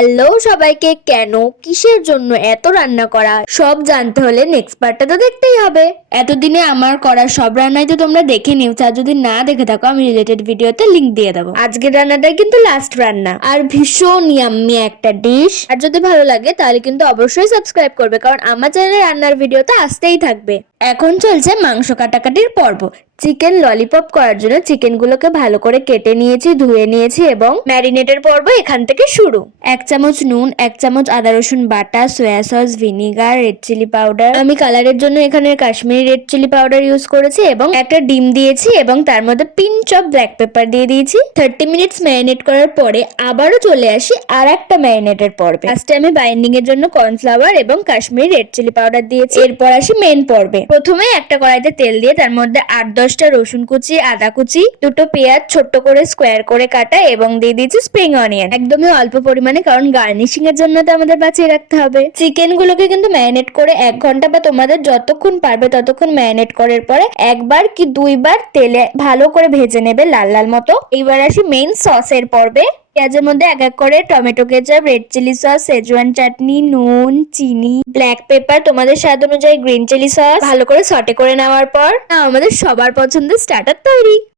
Hello সবাইকে। কেন কিসের জন্য এত রান্না করা সব জানতে হলে নেক্সট পার্টটা তো দেখতেই হবে। এতদিনে আমার করা সব রান্নাই তো তোমরা দেখে নিয়েছো, আর যদি না দেখে থাকো আমি রিলেটেড ভিডিওতে লিংক দিয়ে দেবো। আজকের রান্নাটাই কিন্তু লাস্ট রান্না আর ভীষণ ইয়াম্মি একটা ডিশ। আর যদি ভালো লাগে তাহলে কিন্তু অবশ্যই সাবস্ক্রাইব করবে, কারণ আমার চ্যানেলে রান্নার ভিডিও তো আসতেই থাকবে। এখন চলছে মাংস কাটাকাটির পর্ব। চিকেন ললিপপ করার জন্য চিকেন গুলোকে ভালো করে কেটে নিয়েছি, ধুয়ে নিয়েছি এবং ম্যারিনেটের পর্ব এখান থেকে শুরু। 1 চামচ নুন, 1 চামচ আদা রসুন বাটা, soya sauce, vinegar, red chilli powder, আমি কালারের জন্য এখানে Kashmiri red chilli powder use করেছি, এবং একটা ডিম দিয়েছি এবং তার মধ্যে পিঞ্চ অফ ব্ল্যাক পেপার দিয়ে দিয়েছি। 30 মিনিটস ম্যারিনেট করার পরে আবারও চলে আসি আর একটা ম্যারিনেটের পর্বে। ফার্স্টে আমি বাইন্ডিং এর জন্য কর্নফ্লাওয়ার এবং কাশ্মীরি রেড চিলি পাউডার দিয়েছি। এরপর আসি মেন পর্বে। প্রথমে একটা কড়াইতে তেল দিয়ে তার মধ্যে 8-10টা রসুন কুচি, আদা কুচি, দুটো পেঁয়াজ ছোট্ট করে স্কোয়ার করে কাটা এবং দিয়ে দিয়েছি স্প্রিং অনিয়ন, একদমই অল্প পরিমাণে, কারণ গার্নিশিং এর জন্য তো আমাদের বাঁচিয়ে রাখতে হবে। চিকেন গুলোকে কিন্তু ম্যারিনেট করে 1 ঘন্টা বা তোমাদের যতক্ষণ পারবে ততক্ষণ ম্যারিনেট করার পরে একবার কি দুইবার তেলে ভালো করে ভেজে নেবে লাল লাল মতো। এইবার আসি মেইন সসের পর্বে। পেঁয়াজের মধ্যে এক এক করে tomato ketchup, red chilli sauce, Schezwan chutney, নুন, চিনি, ব্ল্যাক পেপার, তোমাদের স্বাদ অনুযায়ী গ্রিন চিলি সস ভালো করে সটে করে নেওয়ার পর আমাদের সবার পছন্দের স্টার্টার তৈরি।